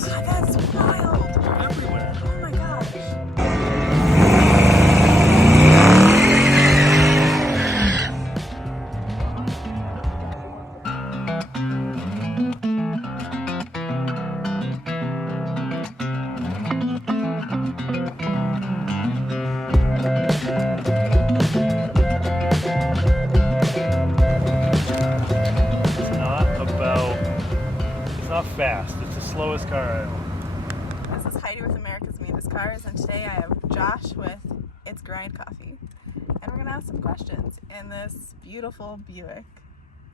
Yes. God, that's wild. They're everywhere. Oh my gosh. It's not fast. It's the slowest car I own. This is Heidi with America's Meanest Cars, and today I have Josh with It's Grind Coffee. And we're going to ask some questions in this beautiful Buick.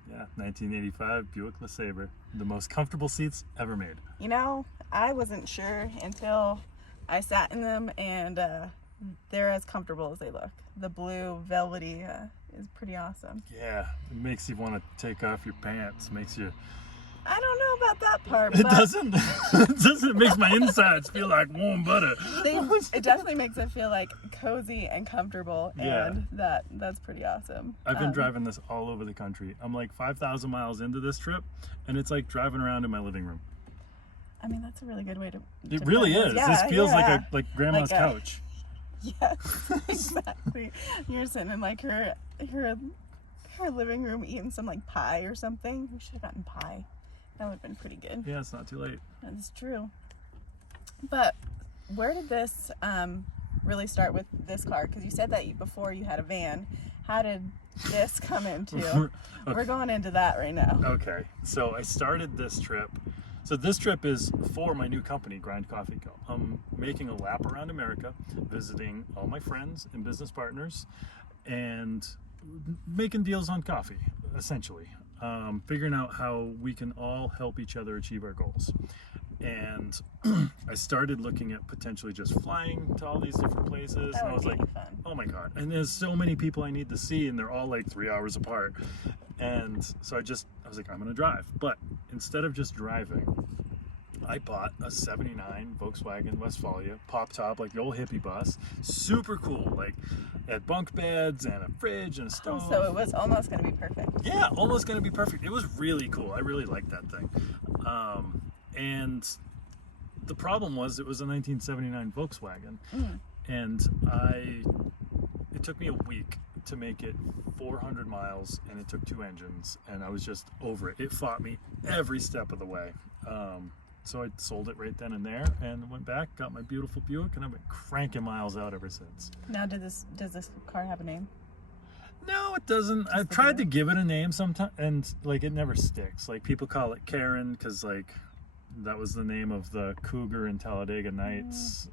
Yeah, 1985 Buick LeSabre. The most comfortable seats ever made. You know, I wasn't sure until I sat in them, and they're as comfortable as they look. The blue velvety is pretty awesome. Yeah, it makes you want to take off your pants. Makes you... I don't know about that part. It but doesn't. It doesn't. It makes my insides feel like warm butter. It definitely makes it feel like cozy and comfortable, and Yeah. that's pretty awesome. I've been driving this all over the country. I'm like 5,000 miles into this trip, and it's like driving around in my living room. I mean, that's a really good way to It really put is. Yeah, This feels yeah. like grandma's Like a- couch. Yes, exactly. You're sitting in like her living room eating some like pie or something. We should have gotten pie. That would have been pretty good. Yeah, it's not too late. That's true. But where did this really start with this car? Because you said that before you had a van. How did this come into? Okay. We're going into that right now. Okay, so I started this trip. So this trip is for my new company, Grind Coffee Co. I'm making a lap around America, visiting all my friends and business partners, and making deals on coffee, essentially. Figuring out how we can all help each other achieve our goals. And I started looking at potentially just flying to all these different places. That And I would was be like, fun. oh my God. And there's so many people I need to see, and they're all like 3 hours apart. And so I was like, I'm gonna drive. But instead of just driving, I bought a 79 Volkswagen Westfalia, pop top, like the old hippie bus. Super cool, like it had bunk beds and a fridge and a stove. Oh, so it was almost going to be perfect. Yeah, almost gonna be perfect. It was really cool. I really liked that thing. And the problem was it was a 1979 Volkswagen. And it took me a week to make it 400 miles, and it took 2 engines, and I was just over it. It fought me every step of the way. So I sold it right then and there, and went back, got my beautiful Buick, and I've been cranking miles out ever since. Now, does this car have a name? No, it doesn't. I've tried to give it a name sometimes, and like it never sticks. Like people call it Karen because like that was the name of the Cougar in Talladega Nights.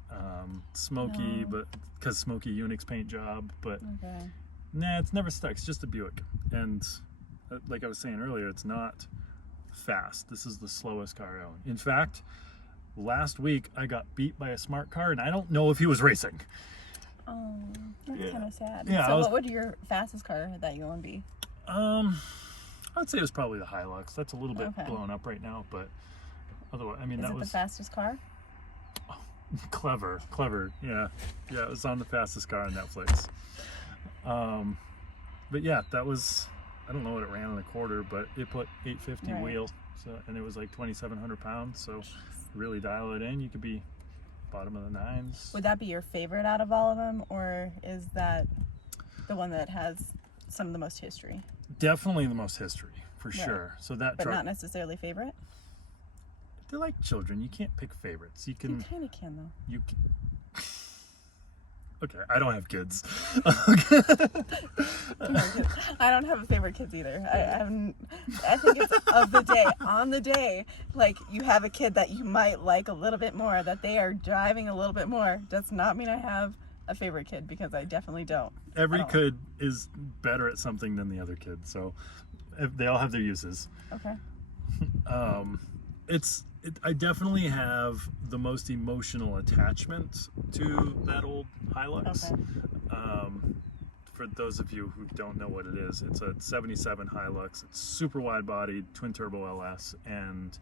Smokey, but because Smokey Unix paint job. But nah, it's never stuck. It's just a Buick, and like I was saying earlier, it's not fast. This is the slowest car I own. In fact, last week I got beat by a smart car, and I don't know if he was racing. Oh, that's kind of sad. Yeah, So what would your fastest car that you own be? I would say it was probably the Hilux. That's a little bit blown up right now, but otherwise, I mean, Is that it was the fastest car? clever. Yeah, it was on the fastest car on Netflix. But yeah, that was, I don't know what it ran in a quarter, but it put 850 wheel, so, and it was like 2,700 pounds. So really dial it in, you could be bottom of the nines. Would that be your favorite out of all of them, or is that the one that has some of the most history? Definitely the most history, for sure. So that But truck, not necessarily favorite? they're like children. You can't pick favorites. You can. You kind of can, though. You can. Okay, I don't have kids. I don't have a favorite kids either. I think it's of the day. On the day, like you have a kid that you might like a little bit more, that they are driving a little bit more, does not mean I have a favorite kid, because I definitely don't. Every kid is better at something than the other kid, so they all have their uses. Okay. I definitely have the most emotional attachment to that old Hilux. Okay. For those of you who don't know what it is, it's a 77 Hilux. It's super wide bodied, twin turbo LS, and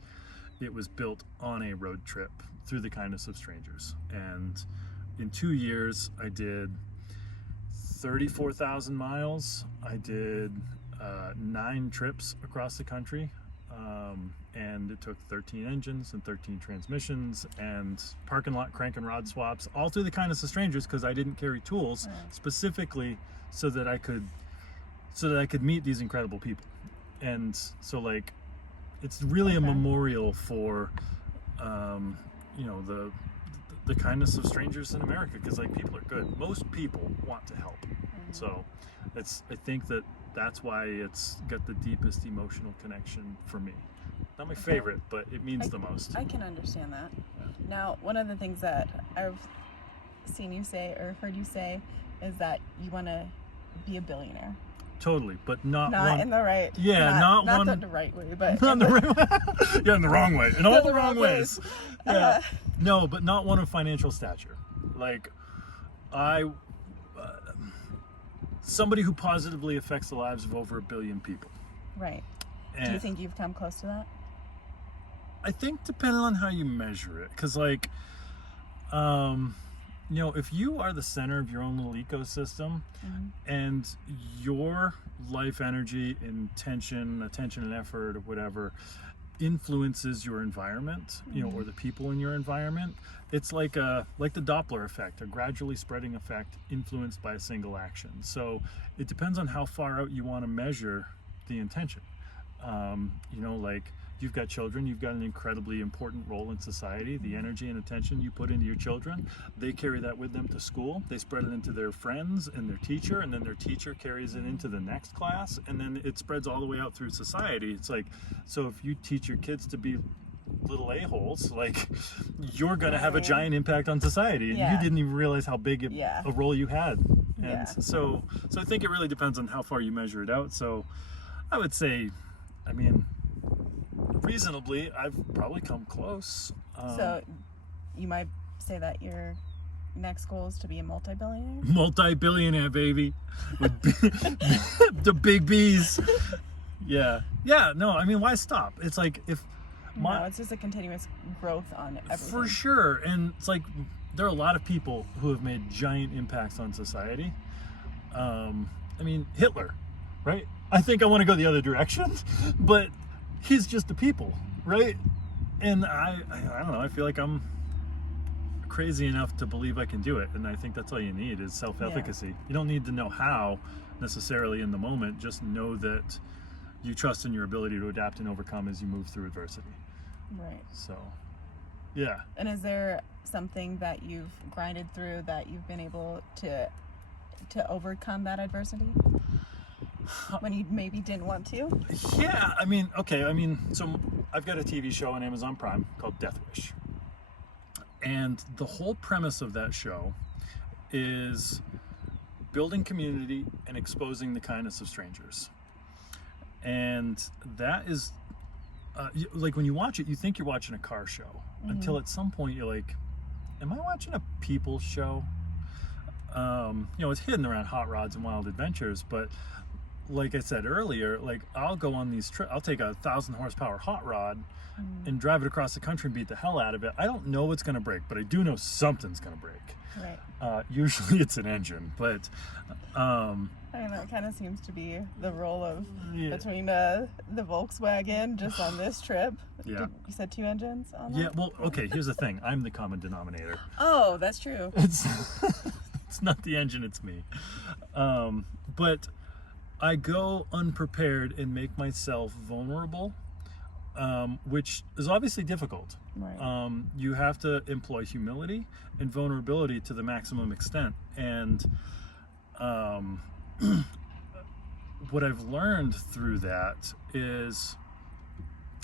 it was built on a road trip through the kindness of strangers. And in 2 years, I did 34,000 miles. I did 9 trips across the country. and it took 13 engines and 13 transmissions and parking lot crank and rod swaps, all through the kindness of strangers, because I didn't carry tools specifically so that I could meet these incredible people. And so like it's really a memorial for the kindness of strangers in America, because like people are good. Most people want to help. So I think that's why it's got the deepest emotional connection for me. Not my favorite, but it means the most. I can understand that. Now, one of the things that I've seen you say or heard you say is that you want to be a billionaire. Totally, but not in the right. Yeah, not the right way, but not in the right way. Yeah, in the wrong way. In all the wrong ways. Yeah. No, but not one of financial stature. Like somebody who positively affects the lives of over 1 billion people. Right. And do you think you've come close to that? I think depending on how you measure it, because like if you are the center of your own little ecosystem and your life energy, intention, attention and effort or whatever influences your environment, or the people in your environment, it's like the Doppler effect, a gradually spreading effect influenced by a single action. So it depends on how far out you want to measure the intention. Like you've got children, you've got an incredibly important role in society. The energy and attention you put into your children, they carry that with them to school. They spread it into their friends and their teacher, and then their teacher carries it into the next class, and then it spreads all the way out through society. It's like, so if you teach your kids to be little a-holes, like you're going to have a giant impact on society, and you didn't even realize how big a role you had. And so I think it really depends on how far you measure it out. So I would say, reasonably, I've probably come close. So you might say that your next goal is to be a multi-billionaire? Multi-billionaire, baby. With the big B's. Yeah. No, why stop? It's like no, it's just a continuous growth on everything. For sure. And it's like there are a lot of people who have made giant impacts on society. Hitler, right? I think I want to go the other direction, but he's just a people, right? And I don't know, I feel like I'm crazy enough to believe I can do it, and I think that's all you need is self-efficacy. You don't need to know how necessarily in the moment, just know that you trust in your ability to adapt and overcome as you move through adversity. Right. So, yeah. And is there something that you've grinded through that you've been able to overcome that adversity? When you maybe didn't want to? Yeah, so I've got a TV show on Amazon Prime called Deathwish. And the whole premise of that show is building community and exposing the kindness of strangers. And that is, like when you watch it, you think you're watching a car show until at some point you're like, am I watching a people show? It's hidden around hot rods and wild adventures, but like I said earlier, like I'll go on these trips, I'll take a 1,000 horsepower hot rod and drive it across the country and beat the hell out of it. I don't know what's going to break, but I do know something's going to break. Right. Usually it's an engine, but I don't know, it kind of seems to be the role of between the Volkswagen just on this trip. Yeah. You said 2 engines on that? Yeah, well, okay, here's the thing. I'm the common denominator. Oh, that's true. It's not the engine, it's me. But I go unprepared and make myself vulnerable, which is obviously difficult. Right. You have to employ humility and vulnerability to the maximum extent. And what I've learned through that is,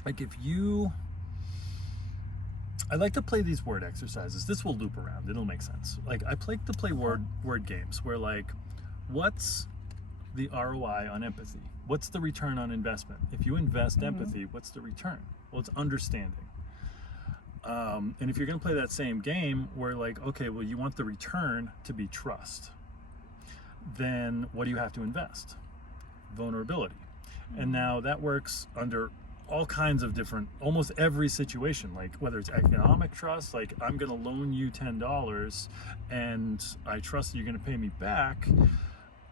like, I like to play these word exercises. This will loop around. It'll make sense. Like, I like to play word games where, like, what's the ROI on empathy? What's the return on investment? If you invest empathy, what's the return? Well, it's understanding. And if you're going to play that same game where, like, okay, well, you want the return to be trust, then what do you have to invest? Vulnerability. And now that works under all kinds of different, almost every situation, like whether it's economic trust, like I'm going to loan you $10 and I trust that you're going to pay me back.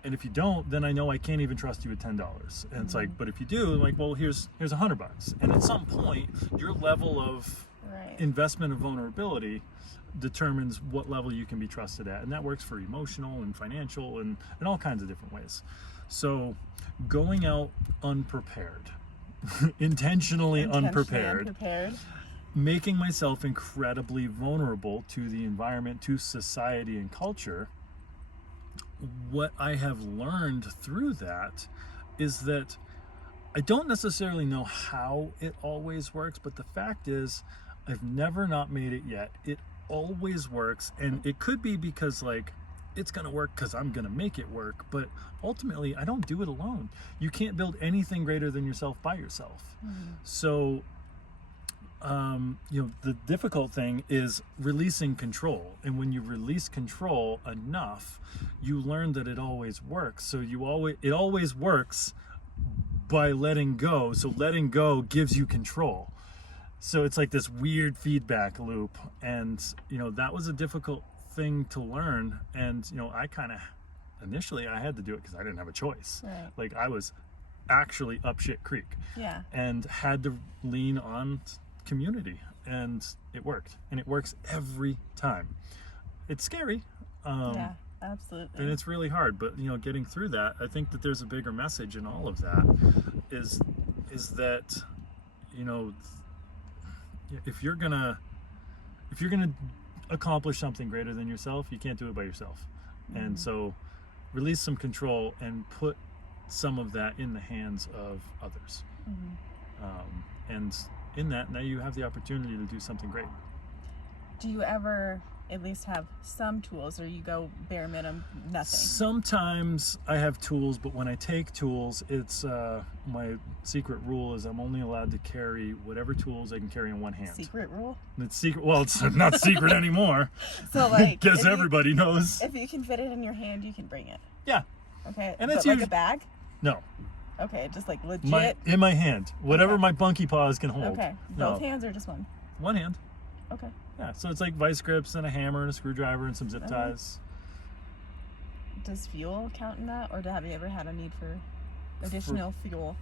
And if you don't, then I know I can't even trust you with $10. And it's like, but if you do, like, well, here's $100. And at some point, your level of investment and vulnerability determines what level you can be trusted at. And that works for emotional and financial and all kinds of different ways. So going out unprepared, intentionally unprepared, making myself incredibly vulnerable to the environment, to society and culture. What I have learned through that is that I don't necessarily know how it always works, but the fact is I've never not made it yet. It always works, and it could be because like it's gonna work because I'm gonna make it work, but ultimately I don't do it alone. You can't build anything greater than yourself by yourself. So the difficult thing is releasing control. And when you release control enough, you learn that it always works. So it always works by letting go. So letting go gives you control. So it's like this weird feedback loop. And, that was a difficult thing to learn. And, I kind of, initially I had to do it because I didn't have a choice. Right. Like I was actually up shit creek. Yeah. And had to lean on community, and it worked, and it works every time. It's scary, yeah, absolutely, and it's really hard, but getting through that, I think that there's a bigger message in all of that is that if you're gonna accomplish something greater than yourself, you can't do it by yourself. And so release some control and put some of that in the hands of others. And in that, now you have the opportunity to do something great. Do you ever at least have some tools, or you go bare minimum, nothing? Sometimes I have tools, but when I take tools, it's my secret rule is I'm only allowed to carry whatever tools I can carry in one hand. Secret rule? It's secret. Well, it's not secret anymore. So like, guess everybody knows. If you can fit it in your hand, you can bring it. Yeah. Okay. And but it's like a bag? No. Okay, just like legit. In my hand, whatever my bunky paws can hold. Okay, both hands or just one? One hand. Okay. Yeah, so it's like vice grips and a hammer and a screwdriver and some zip ties. Does fuel count in that, or have you ever had a need for additional fuel?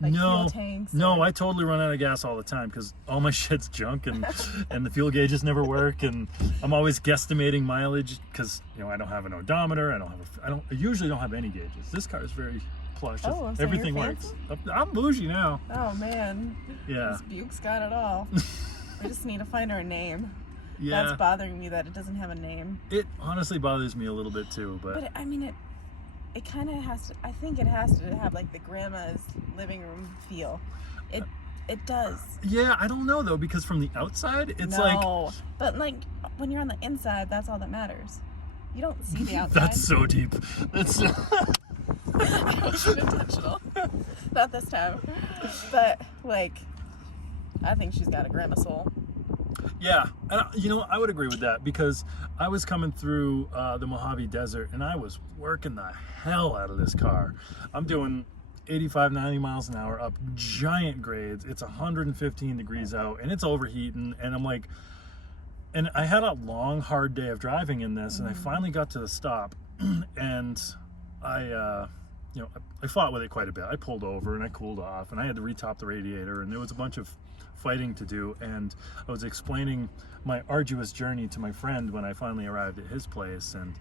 Like no, fuel tanks? No, I totally run out of gas all the time because all my shit's junk and and the fuel gauges never work, and I'm always guesstimating mileage because I don't have an odometer. I usually don't have any gauges. This car is very plush. Oh, so everything you're works. fancy? I'm bougie now. Oh man. Yeah. This Buick's got it all. We just need to find her a name. Yeah. That's bothering me that it doesn't have a name. It honestly bothers me a little bit too, but it kind of has to. I think it has to have like the grandma's living room feel. It does. Yeah, I don't know though, because from the outside it's but like when you're on the inside, that's all that matters. You don't see the outside. That's so deep. That's I wasn't intentional. Not this time. But like, I think she's got a grandma soul. Yeah, and I would agree with that, because I was coming through the Mojave Desert and I was working the hell out of this car. I'm doing 85, 90 miles an hour up giant grades. It's 115 degrees out and it's overheating, and I'm like, and I had a long, hard day of driving in this, and I finally got to the stop, and I fought with it quite a bit. I pulled over and I cooled off, and I had to retop the radiator, and there was a bunch of fighting to do, and I was explaining my arduous journey to my friend when I finally arrived at his place, and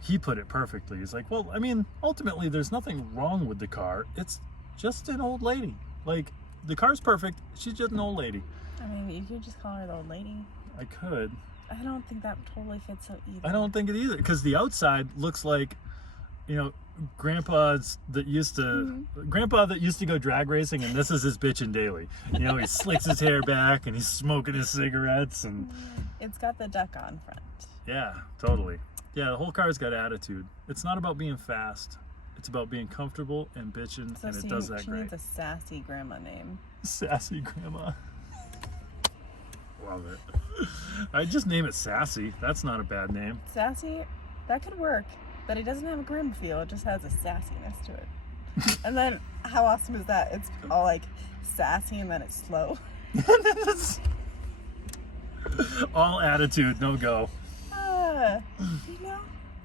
he put it perfectly. He's like, well, I mean, ultimately there's nothing wrong with the car. It's just an old lady. Like, the car's perfect. She's just an old lady. I mean, you could just call her the old lady. I could. I don't think that totally fits so either. I don't think it either, because the outside looks like, grandpa that used to go drag racing, and this is his bitchin' daily. He slicks his hair back and he's smoking his cigarettes, and it's got the duck on front. Yeah, totally. Yeah, the whole car's got attitude. It's not about being fast. It's about being comfortable and bitchin', and it does that she great. Needs a sassy grandma name. Sassy grandma. Love it. I'd just name it Sassy. That's not a bad name. Sassy, that could work. But it doesn't have a grim feel, it just has a sassiness to it. And then, how awesome is that? It's all like sassy and then it's slow. All attitude, no go. A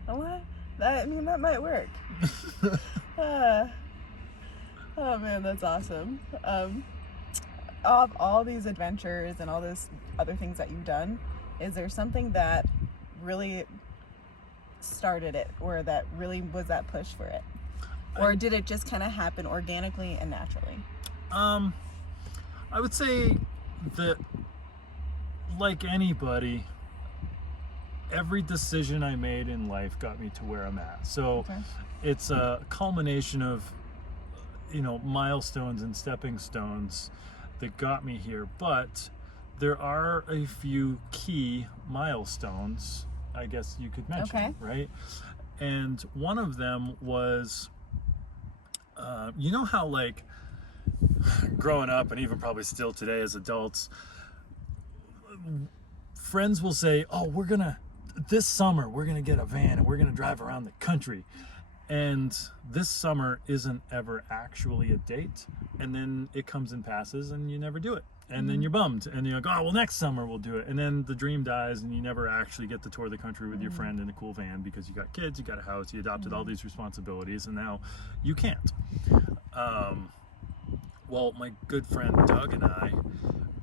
lot. That might work. Oh man, that's awesome. Of all these adventures and all those other things that you've done, is there something that really started it, or that really was that push for it? Or did it just kind of happen organically and naturally? I would say that, like anybody, every decision I made in life got me to where I'm at. So it's a culmination of, milestones and stepping stones that got me here. But there are a few key milestones, I guess you could mention, right? And one of them was, how like growing up, and even probably still today as adults, friends will say, oh, this summer we're gonna get a van and we're gonna drive around the country. And this summer isn't ever actually a date, and then it comes and passes and you never do it. And then you're bummed, and you're like, oh, well, next summer we'll do it. And then the dream dies, and you never actually get to tour the country with your friend in a cool van because you got kids, you got a house, you adopted all these responsibilities, and now you can't. Well, my good friend Doug and I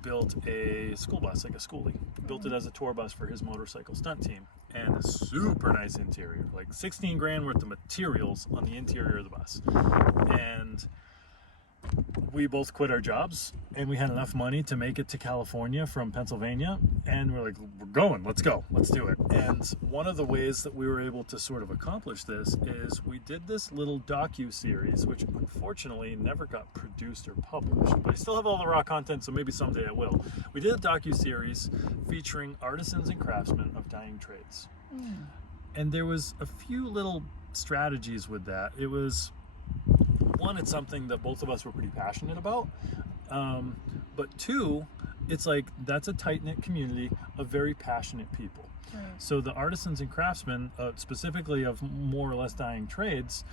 built a school bus, like a schoolie. Built it as a tour bus for his motorcycle stunt team, and a super nice interior, like 16 grand worth of materials on the interior of the bus. And we both quit our jobs, and we had enough money to make it to California from Pennsylvania, and we're like, we're going, let's go, let's do it. And one of the ways that we were able to sort of accomplish this is we did this little docu-series, which unfortunately never got produced or published, but I still have all the raw content, so maybe someday I will. We did a docu-series featuring artisans and craftsmen of dying trades. And there was a few little strategies with that. It was, one, it's something that both of us were pretty passionate about, but two, it's like that's a tight-knit community of very passionate people. So the artisans and craftsmen, specifically of more or less dying trades,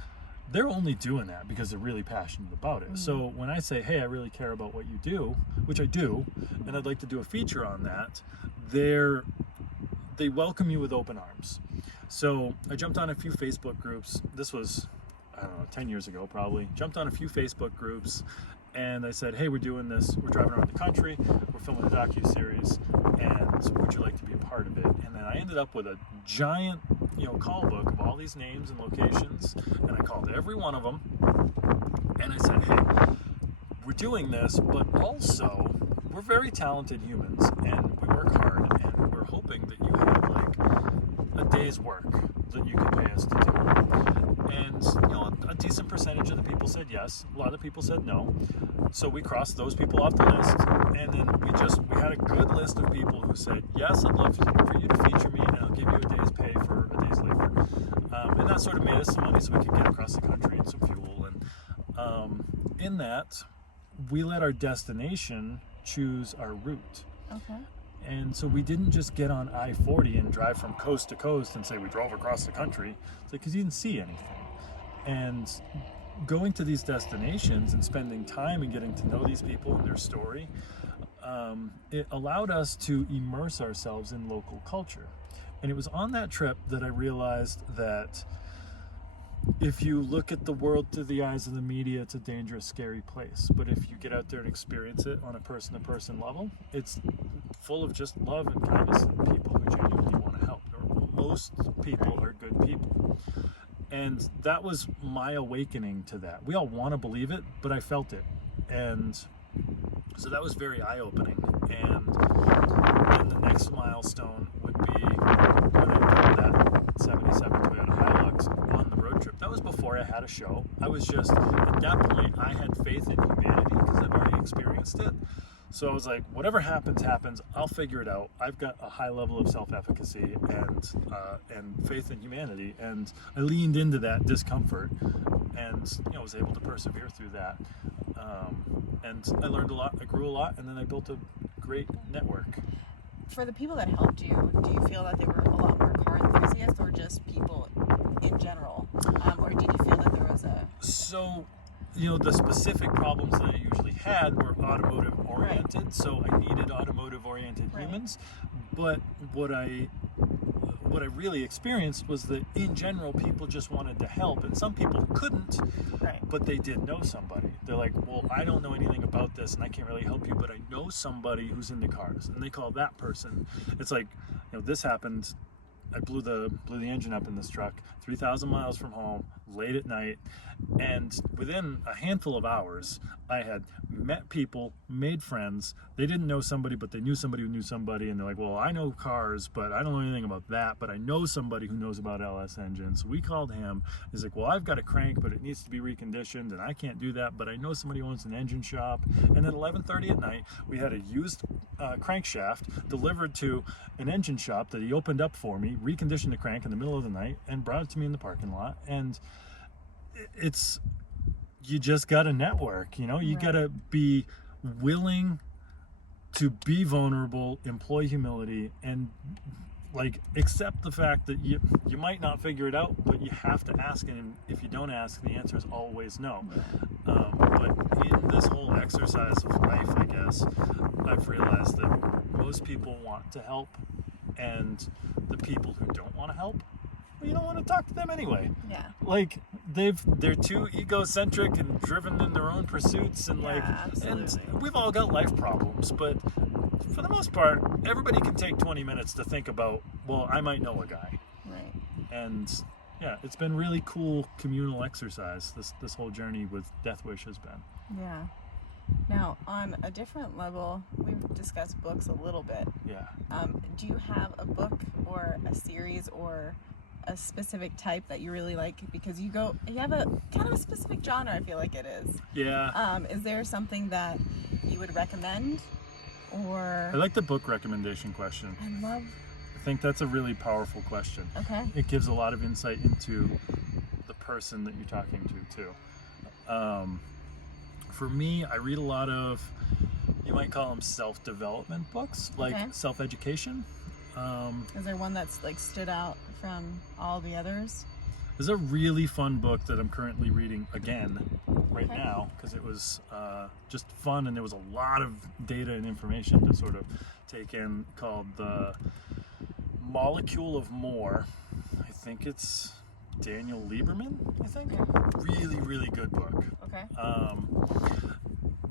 they're only doing that because they're really passionate about it. So when I say, hey, I really care about what you do, which I do, and I'd like to do a feature on that, they welcome you with open arms. So I jumped on a few Facebook groups. This was, I don't know, 10 years ago probably. Jumped on a few Facebook groups, and I said, hey, we're doing this, we're driving around the country, we're filming a docu-series, and would you like to be a part of it? And then I ended up with a giant, call book of all these names and locations, and I called every one of them, and I said, hey, we're doing this, but also we're very talented humans, and we work hard, and we're hoping that you have like a day's work that you can pay us to do. And a decent percentage of the people said yes. A lot of the people said no. So we crossed those people off the list, and then we had a good list of people who said yes, I'd love for you to feature me, and I'll give you a day's pay for a day's labor. And that sort of made us some money so we could get across the country and some fuel. And in that, we let our destination choose our route. And so we didn't just get on I-40 and drive from coast to coast and say we drove across the country. It's like, because you didn't see anything. And going to these destinations and spending time and getting to know these people and their story, it allowed us to immerse ourselves in local culture. And it was on that trip that I realized that if you look at the world through the eyes of the media, it's a dangerous, scary place. But if you get out there and experience it on a person-to-person level, it's full of just love and kindness and people who genuinely want to help. Most people are good people. And that was my awakening to that. We all want to believe it, but I felt it. And so that was very eye-opening. And then the next milestone would be when I drove that 77 Toyota Hilux on the road trip. That was before I had a show. I was just, at that point, I had faith in humanity because I've already experienced it. So I was like, whatever happens, happens. I'll figure it out. I've got a high level of self-efficacy and faith in humanity. And I leaned into that discomfort and was able to persevere through that. And I learned a lot. I grew a lot, and then I built a great network. For the people that helped you, do you feel that they were a lot more car enthusiasts or just people in general? Or did you feel that there was a... So, the specific problems that I usually had were automotive oriented, so I needed automotive oriented humans. But what what I really experienced was that in general, people just wanted to help, and some people couldn't, Right. but they did know somebody. They're like, well, I don't know anything about this, and I can't really help you, but I know somebody who's into cars, and they call that person. It's like, this happened. I blew the engine up in this truck 3,000 miles from home, late at night, and within a handful of hours, I had met people, made friends. They didn't know somebody, but they knew somebody who knew somebody, and they're like, well, I know cars, but I don't know anything about that, but I know somebody who knows about LS engines. So we called him. He's like, well, I've got a crank, but it needs to be reconditioned, and I can't do that, but I know somebody who owns an engine shop. And at 11:30 at night, we had a used crankshaft delivered to an engine shop that he opened up for me, reconditioned the crank in the middle of the night, and brought it to me in the parking lot. And you just got to network, you Right. got to be willing to be vulnerable, employ humility, and like accept the fact that you might not figure it out, but you have to ask, and if you don't ask, the answer is always no. But in this whole exercise of life, I guess, I've realized that most people want to help, and the people who don't want to help, well, you don't want to talk to them anyway. Yeah. Like they're too egocentric and driven in their own pursuits, and Yeah, and absolutely. we've all got life problems, but for the most part, everybody can take 20 minutes to think about, well, I might know a guy. Right. And yeah, it's been really cool communal exercise. This whole journey with Deathwish has been. Yeah. Now, on a different level, we've discussed books a little bit. Yeah. Do you have a book or a series or a specific type that you really like? Because you have a kind of a specific genre, I feel like it is. Yeah. Is there something that you would recommend? Or I like the book recommendation question. I think that's a really powerful question. Okay. It gives a lot of insight into the person that you're talking to too. For me, I read a lot of, you might call them self-development books, like Okay. self-education. Is there one that's like stood out from all the others? There's a really fun book that I'm currently reading again right Okay. now, because it was just fun, and there was a lot of data and information to sort of take in, called The Molecule of More. I think it's Daniel Lieberman, I think. Really, really good book. Okay.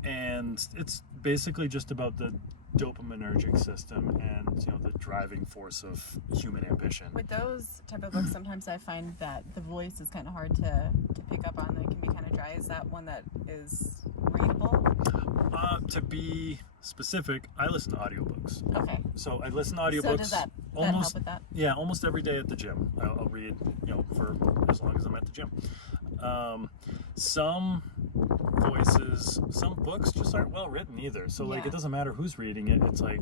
And it's basically just about the dopaminergic system and the driving force of human ambition. With those type of books, sometimes I find that the voice is kind of hard to pick up on. It can be kind of dry. Is that one that is readable? To be specific, I listen to audiobooks. Okay. So I listen to audiobooks. So does that almost help with that? Yeah, almost every day at the gym. I'll read, for as long as I'm at the gym. Some voices, some books just aren't well written either. So Yeah. it doesn't matter who's reading it. It's like,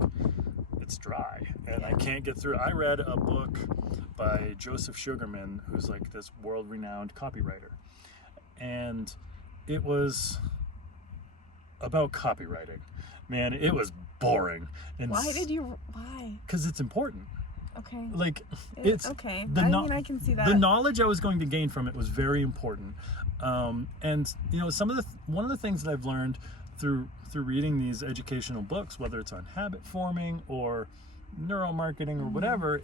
it's dry, and I can't get through it. I read a book by Joseph Sugarman, who's like this world-renowned copywriter, and it was about copywriting. Man, it was boring. And Why? Because it's important. Okay. Like, it's okay. I can see that. the knowledge I was going to gain from it was very important. And one of the things that I've learned through reading these educational books, whether it's on habit forming or neuromarketing or whatever,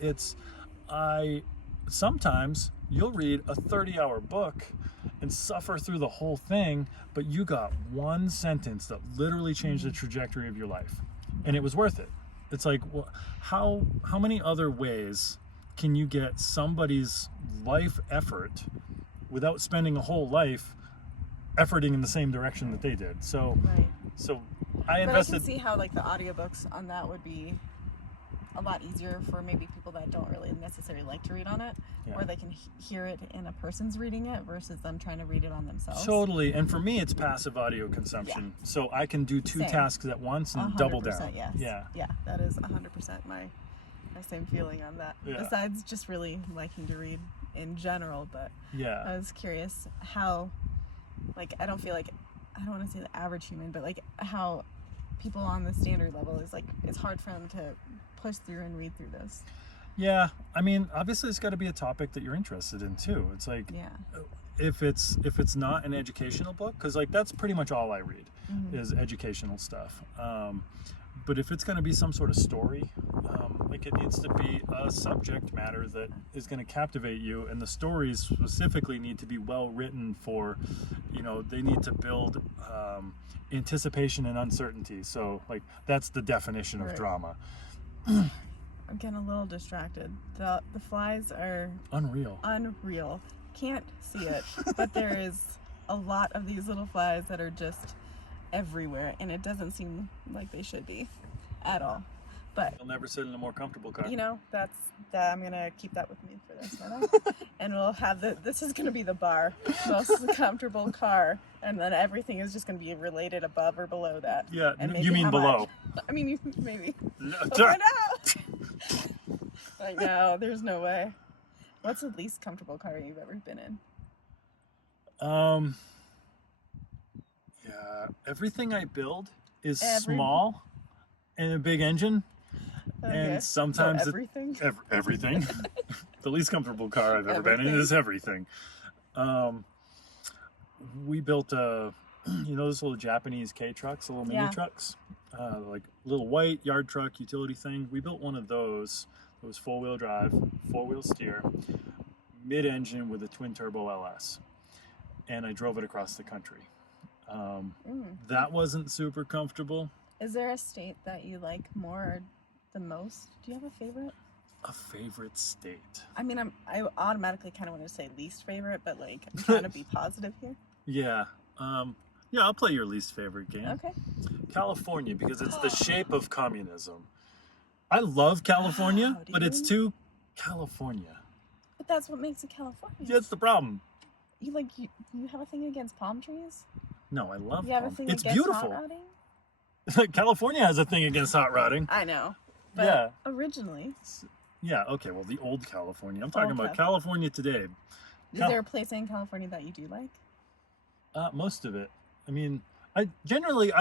sometimes you'll read a 30-hour book and suffer through the whole thing, but you got one sentence that literally changed the trajectory of your life, and it was worth it. It's like, well, how many other ways can you get somebody's life effort without spending a whole life efforting in the same direction that they did? So Right. I But I invested. can see how like the audiobooks on that would be a lot easier for maybe people that don't really necessarily like to read on it, Yeah. or they can hear it in a person's reading it versus them trying to read it on themselves. Totally. And for me, it's passive audio consumption. So I can do two Same. tasks at once and double 100%, down. Yes. Yeah. Yeah, that is 100% my same feeling on that. Yeah. Besides just really liking to read in general, but Yeah. I was curious how, like, I don't want to say the average human, but like how people on the standard level is like, it's hard for them to push through and read through this. Yeah. I mean, obviously it's got to be a topic that you're interested in too. It's like, Yeah. if it's not an educational book, because like that's pretty much all I read is educational stuff. But if it's going to be some sort of story, Like, it needs to be a subject matter that is going to captivate you, and the stories specifically need to be well written for, they need to build anticipation and uncertainty. So, like, that's the definition of Right. drama. I'm getting a little distracted. The flies are Unreal. unreal. Can't see it, but there is a lot of these little flies that are just everywhere, and it doesn't seem like they should be at all. But You'll never sit in a more comfortable car. that's that. I'm gonna keep that with me for this one, and we'll have this is gonna be the bar, most comfortable car, and then everything is just gonna be related above or below that. Yeah, And maybe you mean how below. much. I mean, maybe. No, We'll find out. Like, no, there's no way. What's the least comfortable car you've ever been in? Yeah, everything I build is Every- small and a big engine. Okay. And sometimes so everything. everything. The least comfortable car I've ever been in is everything. We built those little Japanese K trucks, little mini Yeah. trucks, like little white yard truck utility thing. We built one of those. It was 4-wheel drive, 4-wheel steer, mid-engine with a twin turbo LS, and I drove it across the country. That wasn't super comfortable. Is there a state that you like more the most? Do you have a favorite? A favorite state? I mean, I automatically kind of want to say least favorite, but like I'm trying to be positive here. Yeah. I'll play your least favorite game. Okay. California, because it's the shape of communism. I love California, Wow, do but it's you? too California. But that's what makes it California. That's the problem. You have a thing against palm trees? No, I love You have a palm. thing It's against beautiful. hot rodding? California has a thing against hot rodding. I know. But Yeah. originally, Yeah, okay, well, the old California. I'm talking Old about California today. is there a place in California that you do like? Most of it. I mean, I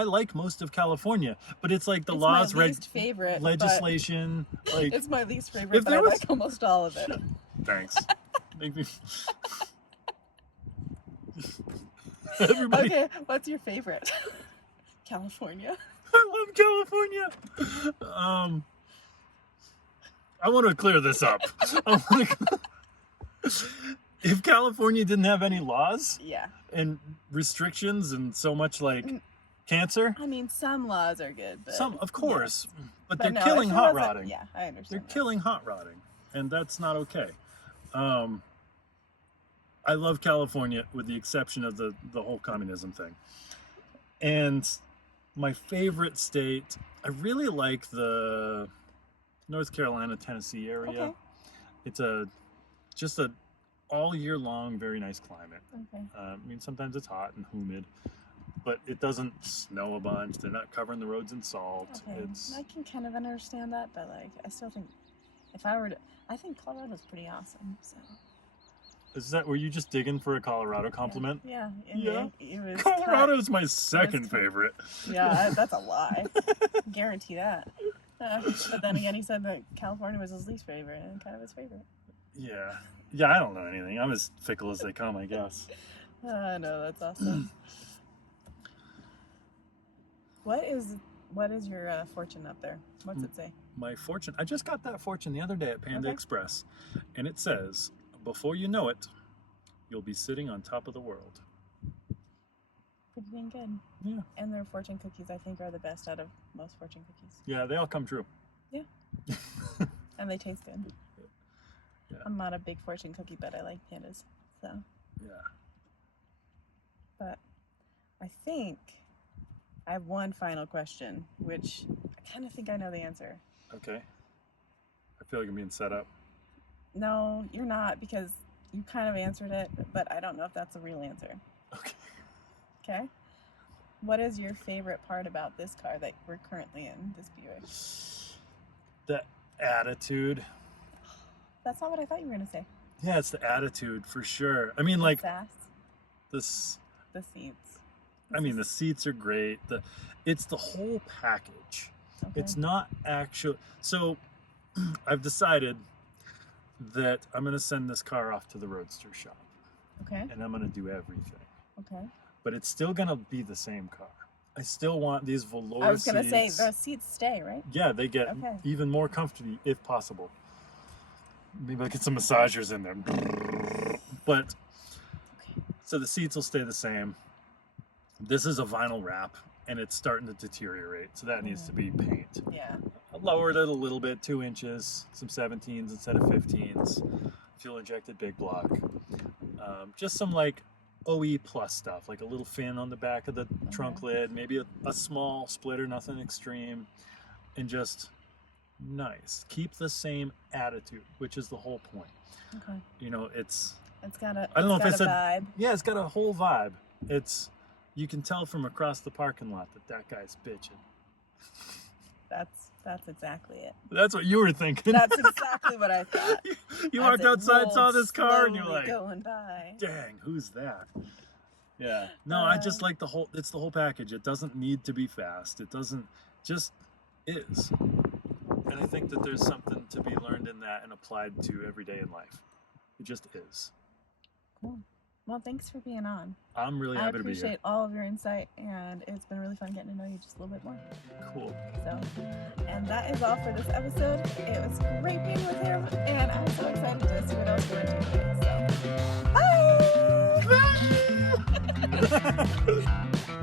like most of California, but it's like the It's laws, my least favorite, but legislation, like it's my least favorite, If but I there was- like almost all of it. thanks. Make me- Everybody, Okay, what's your favorite? California. I love California. I want to clear this up. If California didn't have any laws Yeah. and restrictions and so much like cancer, I mean, some laws are good, but of course, but But they're no, killing if it hot wasn't- rodding. Yeah, I They're understand. that. killing hot rodding, and that's not okay. I love California with the exception of the whole communism thing. And my favorite state, I really like the North Carolina, Tennessee area. Okay. It's just a all year long, very nice climate. Okay. I mean, sometimes it's hot and humid, but it doesn't snow a bunch. They're not covering the roads in salt. Okay. It's I can kind of understand that, but like, I still think I think Colorado's pretty awesome. So were you just digging for a Colorado compliment? yeah. Yeah. It was Colorado's my second kind- favorite. Yeah, that's a lie. Guarantee that. But then again, he said that California was his least favorite and kind of his favorite. Yeah. Yeah, I don't know anything. I'm as fickle as they come, I guess. No, that's awesome. What is your fortune up there? What's it say? My fortune, I just got that fortune the other day at Panda Okay. Express, and it says, before you know it, you'll be sitting on top of the world. Pretty dang good. Yeah. And their fortune cookies, I think, are the best out of most fortune cookies. Yeah, they all come true. Yeah. And they taste good. Yeah. I'm not a big fortune cookie, but I like pandas. So, Yeah. but I think I have one final question, which I kind of think I know the answer. Okay. I feel like I'm being set up. No, you're not, because you kind of answered it, but I don't know if that's a real answer. Okay. Okay? What is your favorite part about this car that we're currently in, this Buick? The attitude. That's not what I thought you were going to say. Yeah, it's the attitude for sure. I mean, like Sass, this. the seats. I mean, the seats are great. It's the whole package. Okay. It's not actual. So, I've decided that I'm going to send this car off to the Roadster shop, Okay. and I'm going to do everything. Okay. But it's still going to be the same car. I still want these velour I was gonna say seats. the seats stay, right? Yeah, they get Okay. even more comfortable if possible. Maybe I get some massagers in there. But so the seats will stay the same. This is a vinyl wrap, and it's starting to deteriorate, so that needs to be paint. Yeah. I lowered it a little bit, 2 inches, some 17s instead of 15s. Fuel injected big block. Just some like OE plus stuff, like a little fin on the back of the trunk lid, maybe a small splitter, nothing extreme, and just nice. Keep the same attitude, which is the whole point. Okay. You know, it's got a. I don't know if got it's a vibe. Yeah, it's got a whole vibe. You can tell from across the parking lot that guy's bitching. That's exactly it. That's what you were thinking. That's exactly what I thought. You As walked it outside, saw rolled this car, and you're slowly like, going by. dang, who's that? Yeah. No, I just like it's the whole package. It doesn't need to be fast. It just is. And I think that there's something to be learned in that and applied to every day in life. It just is. Cool. Well, thanks for being on. I'm really happy to be I here. appreciate all of your insight, and it's been really fun getting to know you just a little bit more. Cool. So, and that is all for this episode. It was great being with him, and I'm so excited to see what else we're into today. So, bye!